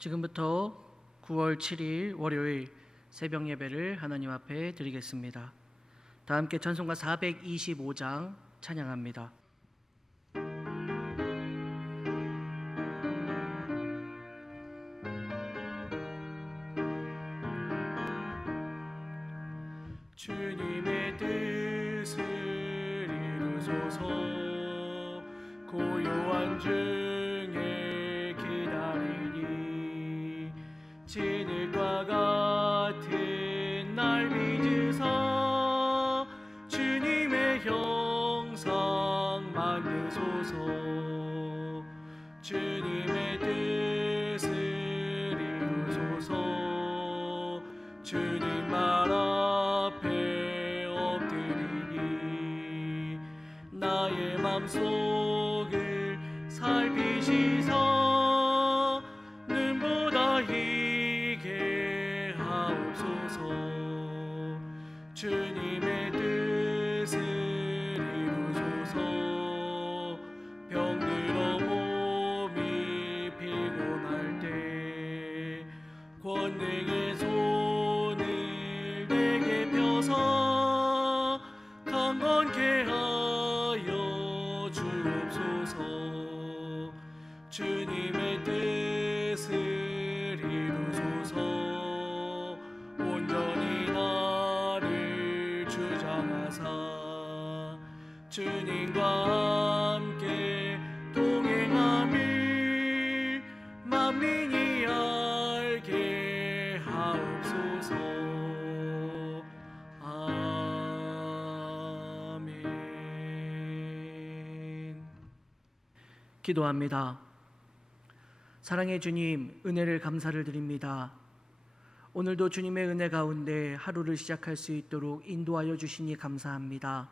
지금부터 9월 7일 월요일 새벽 예배를 하나님 앞에 드리겠습니다. 다 함께 찬송가 425장 찬양합니다. 주님의 뜻을 이루소서. 고요한 중에 기다리니 진흙과 같은 날 빚으사 주님의 형상 만드소서. 주님의 뜻을 이루소서. 주님 말 앞에 엎드리니 나의 맘속을 살피시사 눈보다 희게 하옵소서. 주님의 뜻을 이루소서. 병들어 몸이 피곤할 때 권능의 손을 내게 펴서 강건케 하여 주옵소서. 주님의 뜻을 이루소서. 온전히 나를 주장하사 주님과 함께 동행함을 만민이 알게 하옵소서. 아멘. 기도합니다. 사랑의 주님, 은혜를 감사를 드립니다. 오늘도 주님의 은혜 가운데 하루를 시작할 수 있도록 인도하여 주시니 감사합니다.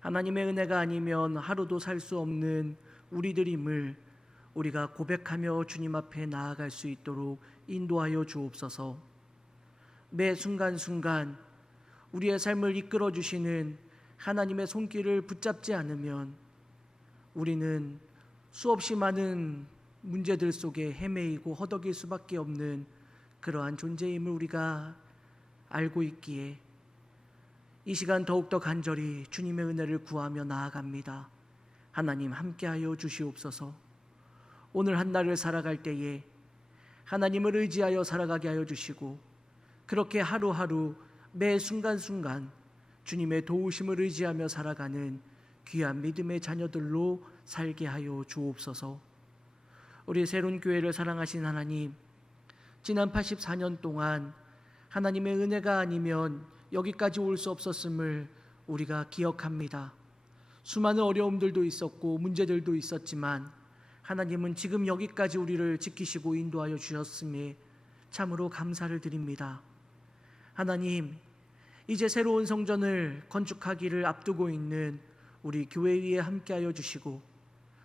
하나님의 은혜가 아니면 하루도 살 수 없는 우리들임을 우리가 고백하며 주님 앞에 나아갈 수 있도록 인도하여 주옵소서. 매 순간순간 우리의 삶을 이끌어 주시는 하나님의 손길을 붙잡지 않으면 우리는 수없이 많은 문제들 속에 헤매이고 허덕일 수밖에 없는 그러한 존재임을 우리가 알고 있기에 이 시간 더욱더 간절히 주님의 은혜를 구하며 나아갑니다. 하나님 함께하여 주시옵소서. 오늘 한 날을 살아갈 때에 하나님을 의지하여 살아가게 하여 주시고 그렇게 하루하루 매 순간순간 주님의 도우심을 의지하며 살아가는 귀한 믿음의 자녀들로 살게 하여 주옵소서. 우리 새로운 교회를 사랑하신 하나님, 지난 84년 동안 하나님의 은혜가 아니면 여기까지 올 수 없었음을 우리가 기억합니다. 수많은 어려움들도 있었고 문제들도 있었지만 하나님은 지금 여기까지 우리를 지키시고 인도하여 주셨음에 참으로 감사를 드립니다. 하나님, 이제 새로운 성전을 건축하기를 앞두고 있는 우리 교회 위에 함께하여 주시고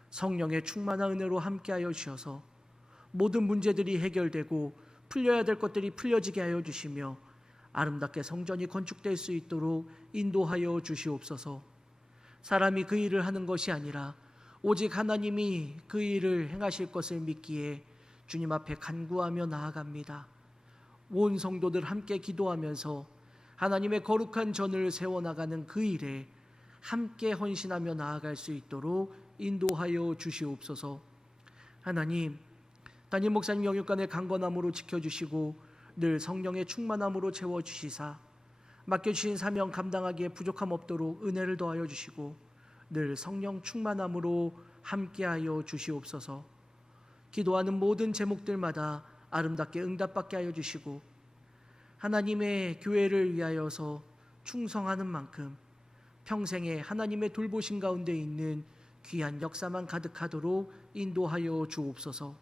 성령의 충만한 은혜로 함께하여 주셔서 모든 문제들이 해결되고 풀려야 될 것들이 풀려지게 하여 주시며 아름답게 성전이 건축될 수 있도록 인도하여 주시옵소서. 사람이 그 일을 하는 것이 아니라 오직 하나님이 그 일을 행하실 것을 믿기에 주님 앞에 간구하며 나아갑니다. 온 성도들 함께 기도하면서 하나님의 거룩한 전을 세워나가는 그 일에 함께 헌신하며 나아갈 수 있도록 인도하여 주시옵소서. 하나님, 담임 목사님 영육간의 강건함으로 지켜주시고 늘 성령의 충만함으로 채워주시사 맡겨주신 사명 감당하기에 부족함 없도록 은혜를 더하여 주시고 늘 성령 충만함으로 함께하여 주시옵소서. 기도하는 모든 제목들마다 아름답게 응답받게 하여 주시고 하나님의 교회를 위하여서 충성하는 만큼 평생에 하나님의 돌보심 가운데 있는 귀한 역사만 가득하도록 인도하여 주옵소서.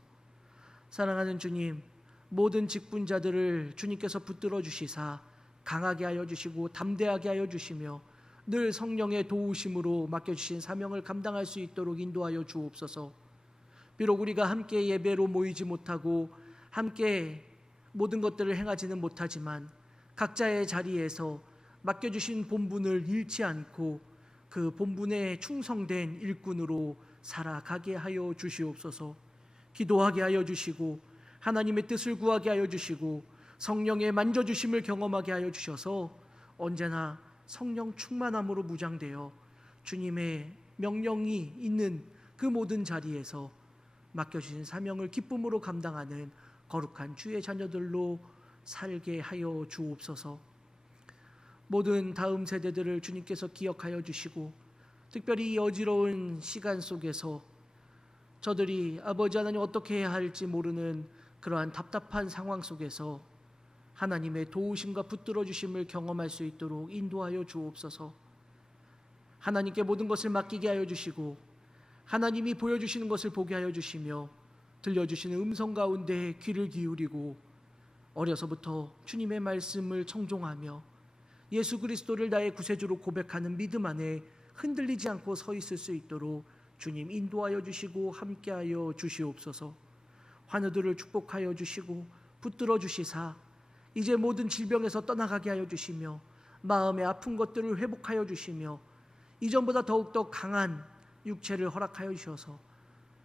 사랑하는 주님, 모든 직분자들을 주님께서 붙들어 주시사 강하게 하여 주시고 담대하게 하여 주시며 늘 성령의 도우심으로 맡겨주신 사명을 감당할 수 있도록 인도하여 주옵소서. 비록 우리가 함께 예배로 모이지 못하고 함께 모든 것들을 행하지는 못하지만 각자의 자리에서 맡겨주신 본분을 잃지 않고 그 본분에 충성된 일꾼으로 살아가게 하여 주시옵소서. 기도하게 하여 주시고 하나님의 뜻을 구하게 하여 주시고 성령의 만져주심을 경험하게 하여 주셔서 언제나 성령 충만함으로 무장되어 주님의 명령이 있는 그 모든 자리에서 맡겨주신 사명을 기쁨으로 감당하는 거룩한 주의 자녀들로 살게 하여 주옵소서. 모든 다음 세대들을 주님께서 기억하여 주시고 특별히 이 어지러운 시간 속에서 저들이 아버지 하나님 어떻게 해야 할지 모르는 그러한 답답한 상황 속에서 하나님의 도우심과 붙들어 주심을 경험할 수 있도록 인도하여 주옵소서. 하나님께 모든 것을 맡기게 하여 주시고 하나님이 보여주시는 것을 보게 하여 주시며 들려주시는 음성 가운데 귀를 기울이고 어려서부터 주님의 말씀을 청종하며 예수 그리스도를 나의 구세주로 고백하는 믿음 안에 흔들리지 않고 서 있을 수 있도록 주님 인도하여 주시고 함께하여 주시옵소서. 환우들을 축복하여 주시고 붙들어 주시사 이제 모든 질병에서 떠나가게 하여 주시며 마음의 아픈 것들을 회복하여 주시며 이전보다 더욱더 강한 육체를 허락하여 주셔서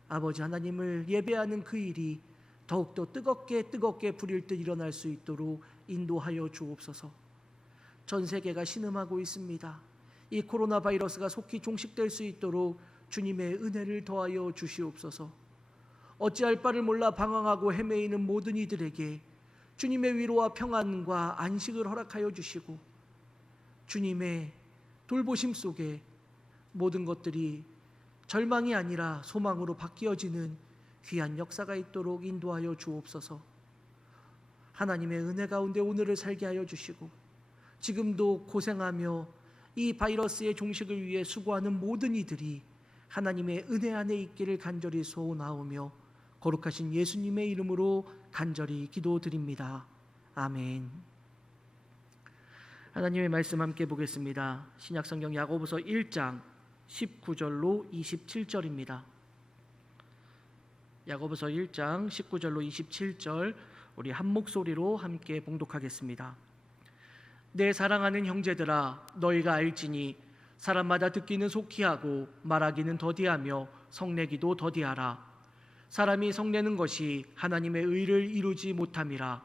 아버지 하나님을 예배하는 그 일이 더욱더 뜨겁게 불일 듯 일어날 수 있도록 인도하여 주옵소서. 전 세계가 신음하고 있습니다. 이 코로나 바이러스가 속히 종식될 수 있도록 주님의 은혜를 더하여 주시옵소서. 어찌할 바를 몰라 방황하고 헤매이는 모든 이들에게 주님의 위로와 평안과 안식을 허락하여 주시고 주님의 돌보심 속에 모든 것들이 절망이 아니라 소망으로 바뀌어지는 귀한 역사가 있도록 인도하여 주옵소서. 하나님의 은혜 가운데 오늘을 살게 하여 주시고 지금도 고생하며 이 바이러스의 종식을 위해 수고하는 모든 이들이 하나님의 은혜 안에 있기를 간절히 소원하오며 거룩하신 예수님의 이름으로 간절히 기도드립니다. 아멘. 하나님의 말씀 함께 보겠습니다. 신약성경 야고보서 1장 19절로 27절입니다. 야고보서 1장 19절로 27절 우리 한 목소리로 함께 봉독하겠습니다. 내 사랑하는 형제들아 너희가 알지니 사람마다 듣기는 속히 하고 말하기는 더디하며 성내기도 더디하라. 사람이 성내는 것이 하나님의 의를 이루지 못함이라.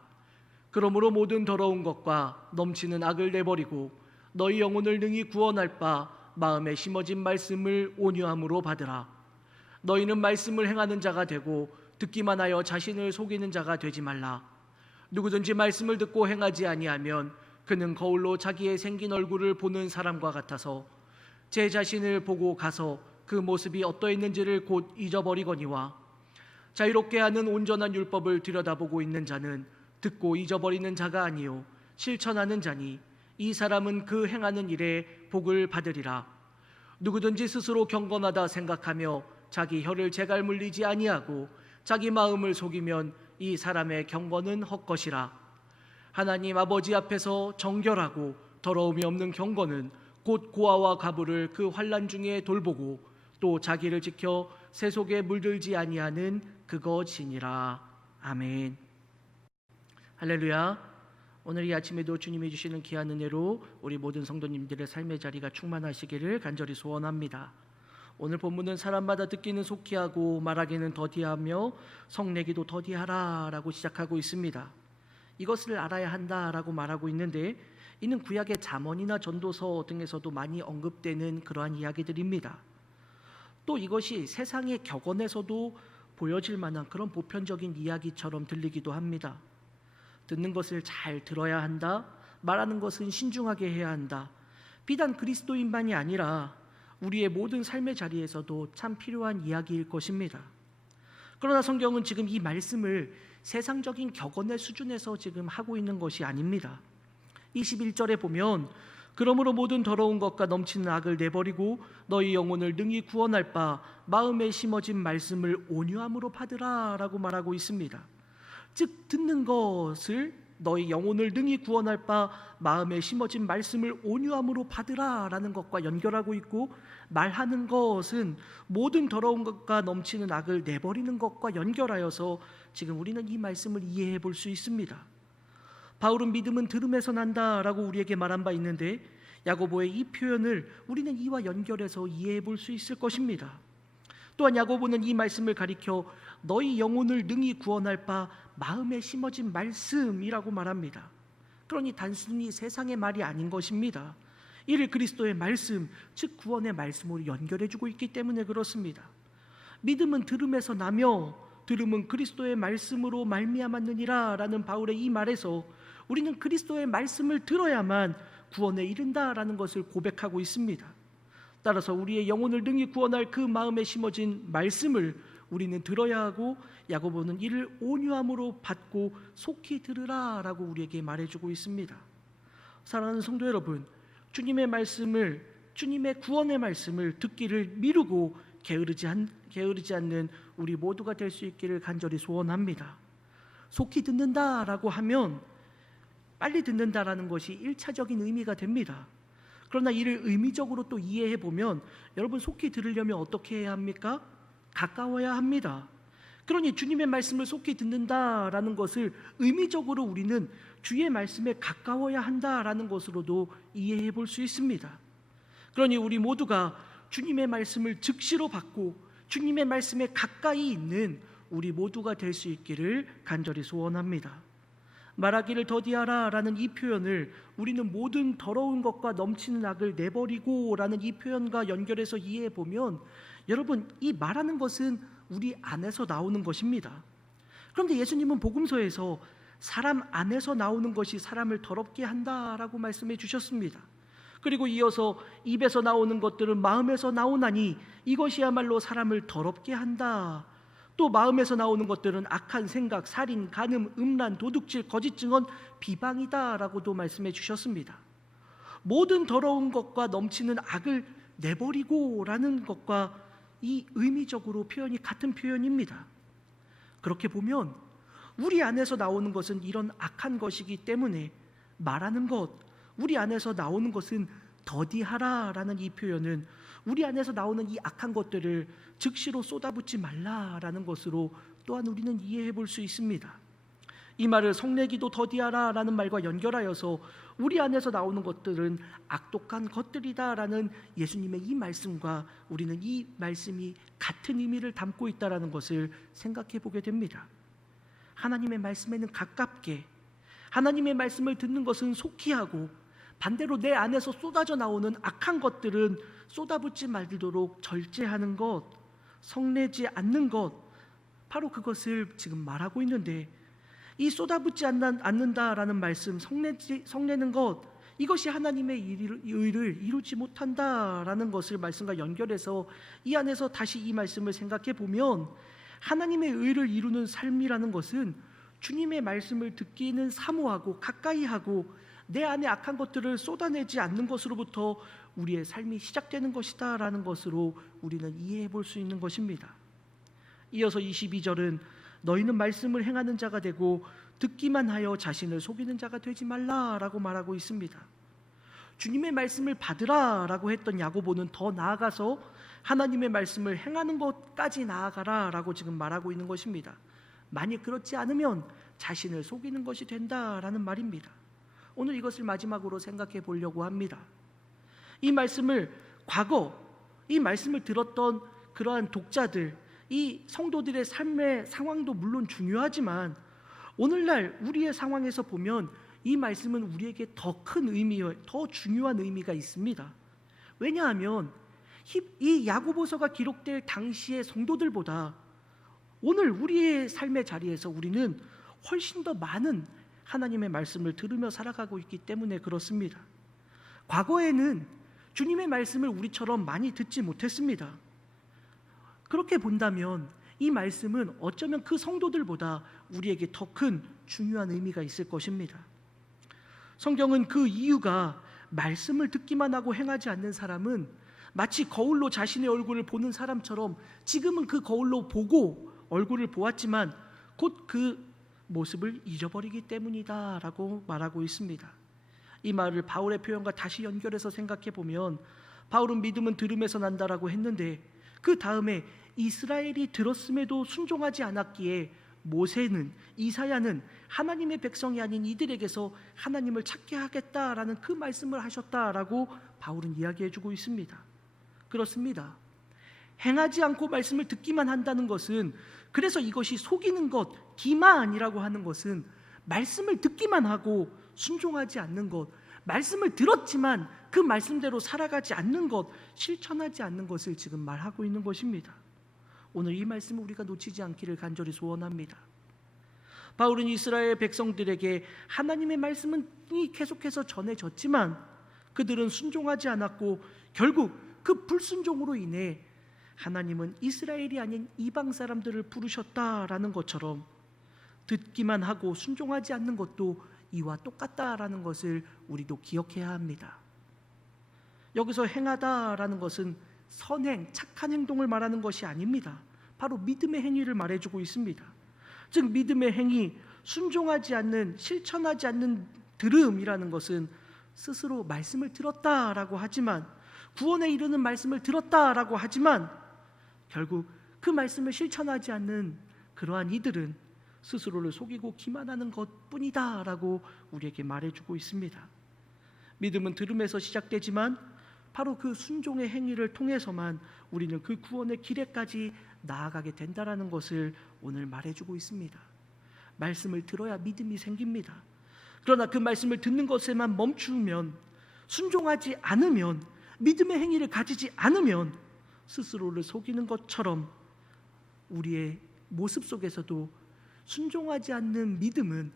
그러므로 모든 더러운 것과 넘치는 악을 내버리고 너희 영혼을 능히 구원할 바 마음에 심어진 말씀을 온유함으로 받으라. 너희는 말씀을 행하는 자가 되고 듣기만 하여 자신을 속이는 자가 되지 말라. 누구든지 말씀을 듣고 행하지 아니하면 그는 거울로 자기의 생긴 얼굴을 보는 사람과 같아서 제 자신을 보고 가서 그 모습이 어떠했는지를 곧 잊어버리거니와 자유롭게 하는 온전한 율법을 들여다보고 있는 자는 듣고 잊어버리는 자가 아니요 실천하는 자니 이 사람은 그 행하는 일에 복을 받으리라. 누구든지 스스로 경건하다 생각하며 자기 혀를 재갈 물리지 아니하고 자기 마음을 속이면 이 사람의 경건은 헛것이라. 하나님 아버지 앞에서 정결하고 더러움이 없는 경건은 곧 고아와 가부를 그 환난 중에 돌보고 또 자기를 지켜 세속에 물들지 아니하는 그것이니라. 아멘. 할렐루야. 오늘 이 아침에도 주님이 주시는 귀한 은혜로 우리 모든 성도님들의 삶의 자리가 충만하시기를 간절히 소원합니다. 오늘 본문은 사람마다 듣기는 속히 하고 말하기는 더디하며 성내기도 더디하라 라고 시작하고 있습니다. 이것을 알아야 한다라고 말하고 있는데 이는 구약의 잠언이나 전도서 등에서도 많이 언급되는 그러한 이야기들입니다. 또 이것이 세상의 격언에서도 보여질 만한 그런 보편적인 이야기처럼 들리기도 합니다. 듣는 것을 잘 들어야 한다, 말하는 것은 신중하게 해야 한다. 비단 그리스도인만이 아니라 우리의 모든 삶의 자리에서도 참 필요한 이야기일 것입니다. 그러나 성경은 지금 이 말씀을 세상적인 격언의 수준에서 지금 하고 있는 것이 아닙니다. 21절에 보면 그러므로 모든 더러운 것과 넘치는 악을 내버리고 너희 영혼을 능히 구원할 바 마음에 심어진 말씀을 온유함으로 받으라 라고 말하고 있습니다. 즉 듣는 것을 너희 영혼을 능히 구원할 바 마음에 심어진 말씀을 온유함으로 받으라 라는 것과 연결하고 있고 말하는 것은 모든 더러운 것과 넘치는 악을 내버리는 것과 연결하여서 지금 우리는 이 말씀을 이해해 볼 수 있습니다. 바울은 믿음은 들음에서 난다라고 우리에게 말한 바 있는데 야고보의 이 표현을 우리는 이와 연결해서 이해해 볼 수 있을 것입니다. 또한 야고보는 이 말씀을 가리켜 너희 영혼을 능히 구원할 바 마음에 심어진 말씀이라고 말합니다. 그러니 단순히 세상의 말이 아닌 것입니다. 이를 그리스도의 말씀, 즉 구원의 말씀으로 연결해주고 있기 때문에 그렇습니다. 믿음은 들음에서 나며 들음은 그리스도의 말씀으로 말미암았느니라 라는 바울의 이 말에서 우리는 그리스도의 말씀을 들어야만 구원에 이른다라는 것을 고백하고 있습니다. 따라서 우리의 영혼을 능히 구원할 그 마음에 심어진 말씀을 우리는 들어야 하고, 야고보는 이를 온유함으로 받고 속히 들으라 라고 우리에게 말해주고 있습니다. 사랑하는 성도 여러분, 주님의 말씀을, 주님의 구원의 말씀을 듣기를 미루고 게으르지 않는 우리 모두가 될 수 있기를 간절히 소원합니다. 속히 듣는다라고 하면 빨리 듣는다라는 것이 1차적인 의미가 됩니다. 그러나 이를 의미적으로 또 이해해 보면, 여러분 속히 들으려면 어떻게 해야 합니까? 가까워야 합니다. 그러니 주님의 말씀을 속히 듣는다라는 것을 의미적으로 우리는 주의 말씀에 가까워야 한다라는 것으로도 이해해 볼 수 있습니다. 그러니 우리 모두가 주님의 말씀을 즉시로 받고 주님의 말씀에 가까이 있는 우리 모두가 될 수 있기를 간절히 소원합니다. 말하기를 더디하라 라는 이 표현을 우리는 모든 더러운 것과 넘치는 악을 내버리고 라는 이 표현과 연결해서 이해해 보면, 여러분 이 말하는 것은 우리 안에서 나오는 것입니다. 그런데 예수님은 복음서에서 사람 안에서 나오는 것이 사람을 더럽게 한다라고 말씀해 주셨습니다. 그리고 이어서 입에서 나오는 것들은 마음에서 나오나니 이것이야말로 사람을 더럽게 한다. 또 마음에서 나오는 것들은 악한 생각, 살인, 간음, 음란, 도둑질, 거짓 증언, 비방이다라고도 말씀해 주셨습니다. 모든 더러운 것과 넘치는 악을 내버리고라는 것과 이 의미적으로 표현이 같은 표현입니다. 그렇게 보면 우리 안에서 나오는 것은 이런 악한 것이기 때문에 말하는 것, 우리 안에서 나오는 것은 더디하라라는 이 표현은 우리 안에서 나오는 이 악한 것들을 즉시로 쏟아붓지 말라라는 것으로 또한 우리는 이해해 볼 수 있습니다. 이 말을 성내기도 더디하라라는 말과 연결하여서 우리 안에서 나오는 것들은 악독한 것들이다라는 예수님의 이 말씀과 우리는 이 말씀이 같은 의미를 담고 있다라는 것을 생각해 보게 됩니다. 하나님의 말씀에는 가깝게, 하나님의 말씀을 듣는 것은 속히 하고, 반대로 내 안에서 쏟아져 나오는 악한 것들은 쏟아붓지 말도록 절제하는 것, 성내지 않는 것, 바로 그것을 지금 말하고 있는데, 이 쏟아붓지 않는다라는 말씀, 성내는 것, 이것이 하나님의 의를 이루지 못한다라는 것을 말씀과 연결해서 이 안에서 다시 이 말씀을 생각해 보면, 하나님의 의를 이루는 삶이라는 것은 주님의 말씀을 듣기는 사모하고 가까이 하고 내 안에 악한 것들을 쏟아내지 않는 것으로부터 우리의 삶이 시작되는 것이다 라는 것으로 우리는 이해해 볼 수 있는 것입니다. 이어서 22절은 너희는 말씀을 행하는 자가 되고 듣기만 하여 자신을 속이는 자가 되지 말라라고 말하고 있습니다. 주님의 말씀을 받으라라고 했던 야고보는 더 나아가서 하나님의 말씀을 행하는 것까지 나아가라라고 지금 말하고 있는 것입니다. 만약 그렇지 않으면 자신을 속이는 것이 된다라는 말입니다. 오늘 이것을 마지막으로 생각해 보려고 합니다. 이 말씀을 이 말씀을 들었던 그러한 독자들, 이 성도들의 삶의 상황도 물론 중요하지만 오늘날 우리의 상황에서 보면 이 말씀은 우리에게 더 큰 의미, 더 중요한 의미가 있습니다. 왜냐하면 이 야고보서가 기록될 당시의 성도들보다 오늘 우리의 삶의 자리에서 우리는 훨씬 더 많은 하나님의 말씀을 들으며 살아가고 있기 때문에 그렇습니다. 과거에는 주님의 말씀을 우리처럼 많이 듣지 못했습니다. 그렇게 본다면 이 말씀은 어쩌면 그 성도들보다 우리에게 더 큰 중요한 의미가 있을 것입니다. 성경은 그 이유가 말씀을 듣기만 하고 행하지 않는 사람은 마치 거울로 자신의 얼굴을 보는 사람처럼 지금은 그 거울로 보고 얼굴을 보았지만 곧 그 모습을 잊어버리기 때문이다 라고 말하고 있습니다. 이 말을 바울의 표현과 다시 연결해서 생각해 보면, 바울은 믿음은 들음에서 난다라고 했는데 그 다음에 이스라엘이 들었음에도 순종하지 않았기에 모세는, 이사야는 하나님의 백성이 아닌 이들에게서 하나님을 찾게 하겠다라는 그 말씀을 하셨다라고 바울은 이야기해주고 있습니다. 그렇습니다. 행하지 않고 말씀을 듣기만 한다는 것은, 그래서 이것이 속이는 것, 기만이라고 하는 것은 말씀을 듣기만 하고 순종하지 않는 것, 말씀을 들었지만 그 말씀대로 살아가지 않는 것, 실천하지 않는 것을 지금 말하고 있는 것입니다. 오늘 이 말씀을 우리가 놓치지 않기를 간절히 소원합니다. 바울은 이스라엘 백성들에게 하나님의 말씀은 계속해서 전해졌지만 그들은 순종하지 않았고 결국 그 불순종으로 인해 하나님은 이스라엘이 아닌 이방 사람들을 부르셨다라는 것처럼 듣기만 하고 순종하지 않는 것도 이와 똑같다라는 것을 우리도 기억해야 합니다. 여기서 행하다라는 것은 선행, 착한 행동을 말하는 것이 아닙니다. 바로 믿음의 행위를 말해주고 있습니다. 즉 믿음의 행위, 순종하지 않는, 실천하지 않는 들음이라는 것은 스스로 말씀을 들었다라고 하지만, 구원에 이르는 말씀을 들었다라고 하지만 결국 그 말씀을 실천하지 않는 그러한 이들은 스스로를 속이고 기만하는 것뿐이다 라고 우리에게 말해주고 있습니다. 믿음은 들음에서 시작되지만 바로 그 순종의 행위를 통해서만 우리는 그 구원의 길에까지 나아가게 된다라는 것을 오늘 말해주고 있습니다. 말씀을 들어야 믿음이 생깁니다. 그러나 그 말씀을 듣는 것에만 멈추면, 순종하지 않으면, 믿음의 행위를 가지지 않으면 스스로를 속이는 것처럼 우리의 모습 속에서도 순종하지 않는 믿음은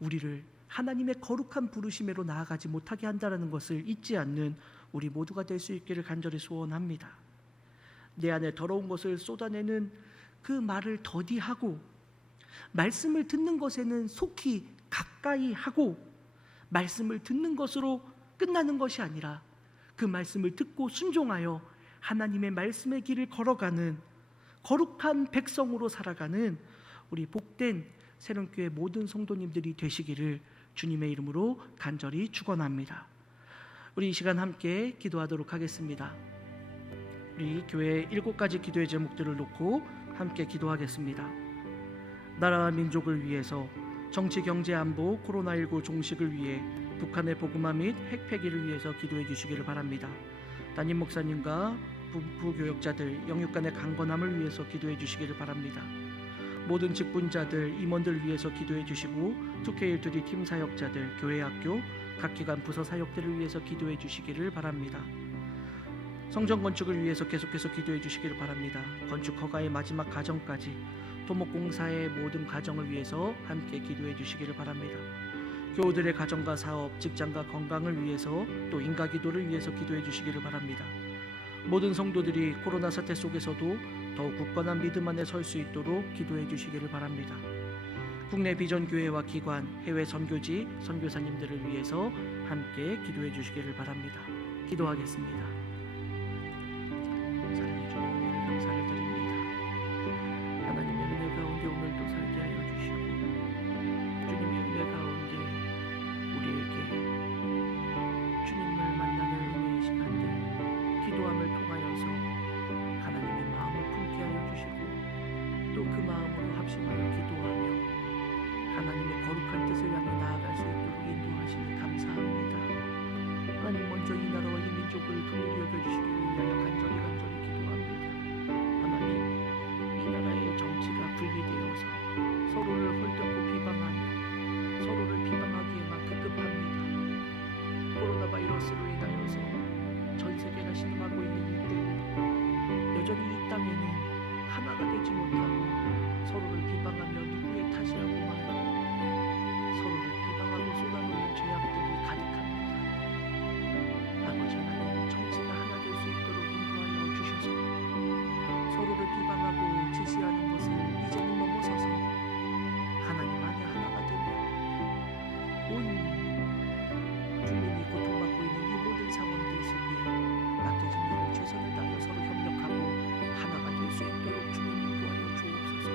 우리를 하나님의 거룩한 부르심으로 나아가지 못하게 한다는 것을 잊지 않는 우리 모두가 될 수 있기를 간절히 소원합니다. 내 안에 더러운 것을 쏟아내는 그 말을 더디하고, 말씀을 듣는 것에는 속히 가까이 하고, 말씀을 듣는 것으로 끝나는 것이 아니라 그 말씀을 듣고 순종하여 하나님의 말씀의 길을 걸어가는 거룩한 백성으로 살아가는 우리 복된 새롬교회 모든 성도님들이 되시기를 주님의 이름으로 간절히 축원합니다. 우리 이 시간 함께 기도하도록 하겠습니다. 우리 교회의 7가지 기도의 제목들을 놓고 함께 기도하겠습니다. 나라와 민족을 위해서, 정치, 경제, 안보, 코로나19 종식을 위해, 북한의 복음화 및 핵 폐기를 위해서 기도해 주시기를 바랍니다. 담임 목사님과 부교역자들, 영육간의 강건함을 위해서 기도해 주시기를 바랍니다. 모든 직분자들, 임원들 위해서 기도해 주시고, 2K12 팀 사역자들, 교회 학교, 각 기관 부서 사역들을 위해서 기도해 주시기를 바랍니다. 성전 건축을 위해서 계속해서 기도해 주시기를 바랍니다. 건축 허가의 마지막 과정까지 토목공사의 모든 과정을 위해서 함께 기도해 주시기를 바랍니다. 교우들의 가정과 사업, 직장과 건강을 위해서, 또 인가기도를 위해서 기도해 주시기를 바랍니다. 모든 성도들이 코로나 사태 속에서도 더욱 굳건한 믿음 안에 설 수 있도록 기도해 주시기를 바랍니다. 국내 비전교회와 기관, 해외 선교지, 선교사님들을 위해서 함께 기도해 주시기를 바랍니다. 기도하겠습니다. 사랑해 주님, 은혜를 감사를 드립니다. 하나님의 은혜 가운데 오늘도 살게 하여 주시고, 주님의 은혜 가운데 우리에게 주님을 만나는 은혜의 시간들, 기도함을 통하여서 하나님의 마음을 품게 하여 주시고, 또 그 마음으로 합심하여 기도하며 하나님의 거룩한 뜻을 향해 나아갈 수 있도록 인도하시니 감사합니다. 하나님, 먼저 이 나라와 이 민족을 긍휼히 여겨주시기 위하여 간절히 기도합니다. 하나님, 이 나라의 정치가 분리되어서 서로를 헐뜯고 비방하며 서로를 비방하기에만 급급합니다. 코로나 바이러스로 인하여서 전 세계가 신음하고 있는 이때 여전히 이 땅에는 하나가 되지 못하고 서로를 비방하며 누구의 탓이라고만 서로를 비방하고 쏟아놓는 죄악들이 가득합니다. 아버지 하나님, 정치가 하나 될 수 있도록 인도하여 주셔서 서로를 비방하고 지시하는 것을 이제는 넘어서서 하나님 안에 하나가 되며 온 국민이 고통받고 있는 이 모든 상황들 속에 맡겨진 일을 최선을 다하여 서로 협력하고 하나가 될 수 있도록 주님 인도하여 주옵소서.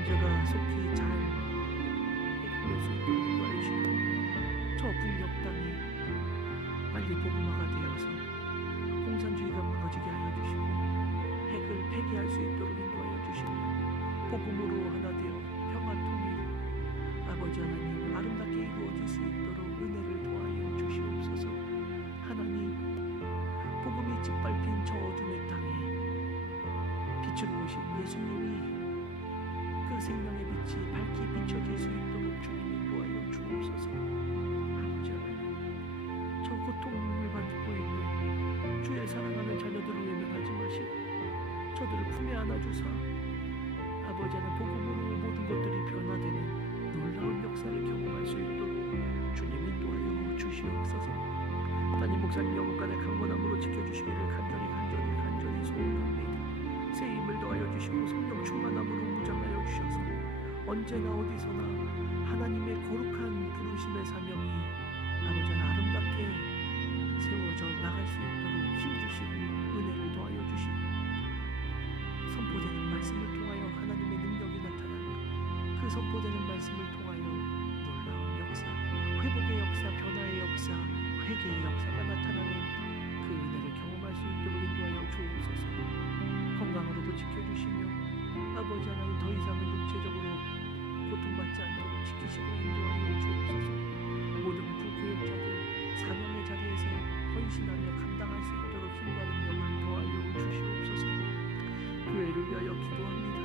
문제가 속히 잘 해결될 수 있도록 인도하여 주시고, 저 북녘 땅이 빨리 복음화가 되어서 공산주의가 무너지게 하여 주시고 핵을 폐기할 수 있도록 인도하여 주시고, 복음으로 하나 되어 평화 통일, 아버지 하나님 아름답게 이루어질 수 있도록 은혜를 도하여 주시옵소서. 하나님, 복음이 짓밟힌 저 어둠의 땅에 빛으로 오신 예수님이 그 생명의 빛이 밝게 비춰질 수 있도록 주님 인도하여 주옵소서. 아버지 하나님, 저 고통을 받고 있는 주의 사랑하는 자녀들을 외면하지 마시고 저들을 품에 안아주사 아버지 하나님 복음으로 모든 것들이 변화되는 놀라운 역사를 경험할 수 있도록 주님 인도하여 주시옵소서. 담임 목사님 영혼간의 강건함으로 지켜주시기를 간절히 소원합니다. 새 힘을 더하여 주시고 성령 충만함으로 무장하여 주셔서 언제나 어디서나 하나님의 거룩한 부르심의 사명이 아버지 하나님 아름답게 세워져 나갈 수 있도록 힘주시고 은혜를 더하여 주시고 선포되는 말씀을 통하여 하나님의 능력이 나타나는 그 선포되는 말씀을 통하여 놀라운 역사, 회복의 역사, 변화의 역사, 회개의 역사가 나타나는 그 은혜를 경험할 수 있도록 인도하여 주옵소서. 건강으로도 지켜주시며 아버지 하나님 더 이상은 육체적으로 고통받지 않도록 지키시고 인도하여 주옵소서. 모든 불교역자들 사명의 자리에서 헌신하며 감당할 수 있도록 힘과 능력을 더하여 주시옵소서. 교회를 위하여 기도합니다.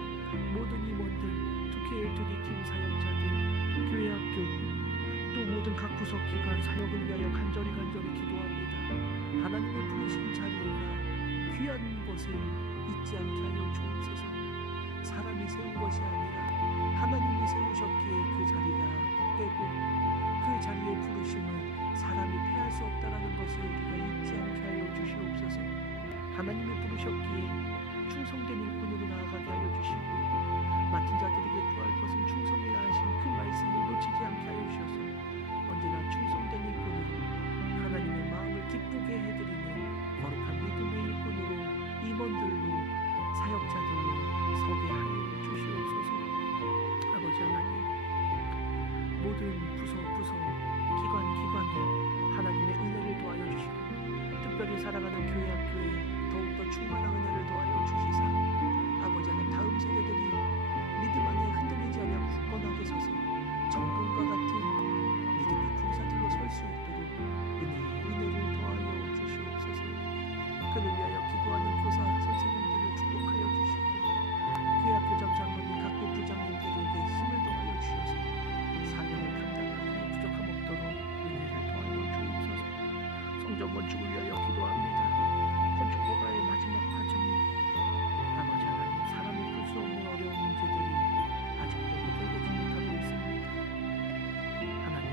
모든 임원들, 투케일 투기팀 사역자들, 교회 학교 또 모든 각 부서 기관 사역을 위하여 간절히 기도합니다. 하나님의 부르신 자리가 귀한 것을 잊지 않게 하여 주옵소서. 사람이 세운 것이 아니라 하나님이 세우셨기에 그 자리가 복되고 그 자리의 부르심을 사람이 패할 수 없다라는 것을 우리가 잊지 않게 하여 주시옵소서. 하나님이 부르셨기에 충성된 일꾼으로 나아가게 하여 주시고 맡은 자들에게 구할 것은 충성이라 하신 그 말씀을 놓치지 않게 하여 주셔서 언제나 충성된 일꾼으로 하나님의 마음을 기쁘게 해드리는 거룩한 믿음의 일꾼으로 임원들로 사역자들로 서게 하여 주시옵소서. 아버지 하나님, 모든 부서 기관에 하나님의 은혜를 더하여 주시고 특별히 사랑하는 교회 학교에 더욱더 충만한 은혜를 더하여 주시사 아버지 하나님 다음 세대들이 믿음 안에 흔들리지 않아 굳건하게 서서 정금과 같은 믿음의 군사들로 설 수 있도록 은혜를 더하여 주시옵소서. 그를 위하여 기도하는 교사 선생님들을 축복하여 주시고 교회 학교장 장로님 각부 부장님들에게 힘을 더하여 주셔서 사명을 감당하기에 부족함 없도록 은혜를 더하여 주옵소서. 성전 건축을 위하여 기도합니다. 건축 허가의 마지막 과정에 아버지 하나님 사람이 풀 수 없는 어려운 문제들이 아직도 해결되지 못하고 있습니다. 하나님,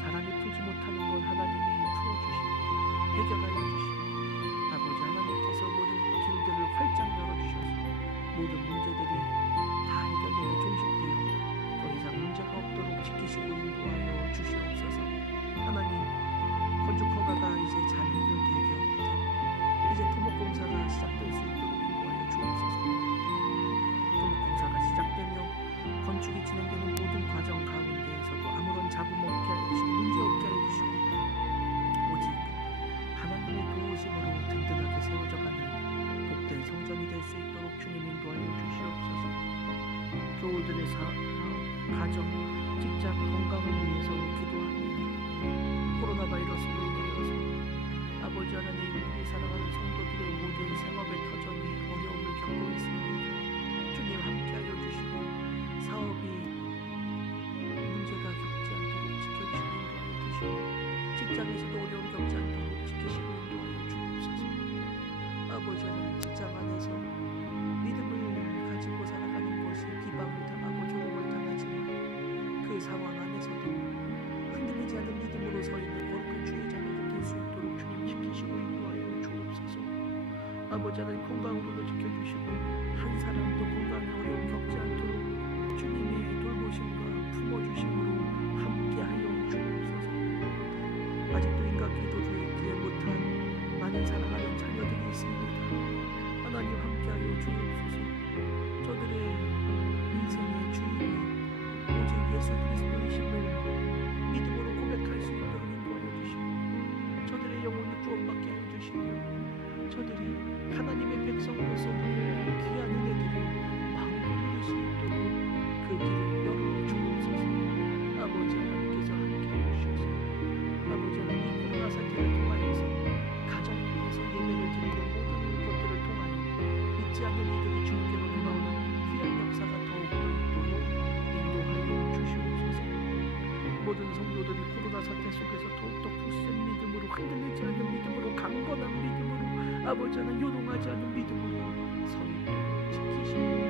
사람이 풀지 못하는 건 하나님이 풀어주시고 해결하여 주시고 아버지 하나님께서 모든 길들을 활짝 열어주셔서 모든 문제들이 다 해결되고 종식되어 더 이상 문제가 없도록 지키시고 인도하여 주시옵소서. 하나님, 건축 허가가 이제 잘 해결되게 이제 토목공사가 시작될 수 있도록 인도하여 주옵소서. 토목공사가 시작되며 건축이 진행되는 모든 과정 가운데에서도 아무런 잡음 없게 하여 주시고 문제 없게 하여 주시고 오직 하나님의 도우심으로 든든하게 세워져가는 복된 성전이 될 수 있도록 주님 인도하여 주시옵소서. 교우들의 사업, 가정, 직장 건강을 위해서 기도합니다. 코로나 바이러스로 인하여서 아버지 하나님 우리 사랑하는 성도들의 모든 생업의 터전이 어려움을 겪고 있습니다. 주님 함께하여 주시고 사업이 문제가 겪지 않도록 지켜주시고 인도하여 주시고 직장에서도 어려움 겪지 않도록 지키시고 인도하여 주옵소서. 아버지 하나님 직장 안에서 믿음을 가지고 살아가는 것이 비방을 당하고 조롱을 당하지만 그 상황 안에서도 흔들리지 않는 믿음으로 서 있는 거룩한 주의 자녀들 될 수 있도록 주님 지키시고 인도하여 주옵소서. 아버지 하나님 건강으로도 지켜주시고 한 사람도 건강에 어려움 겪지 않도록 주님의 돌보심과 품어주심으로 함께하여 주옵소서. 아직도 인간기도 드리지 못한 많은 사랑하는 자녀들이 있습니다. 하나님 함께하여 주옵소서. 저들의 모든 성도들이 코로나 사태 속에서 더욱더 굳센 믿음으로, 흔들리지 않는 믿음으로, 강건한 믿음으로, 아버지 하나님 요동하지 않는 믿음으로 서 있도록 지키시고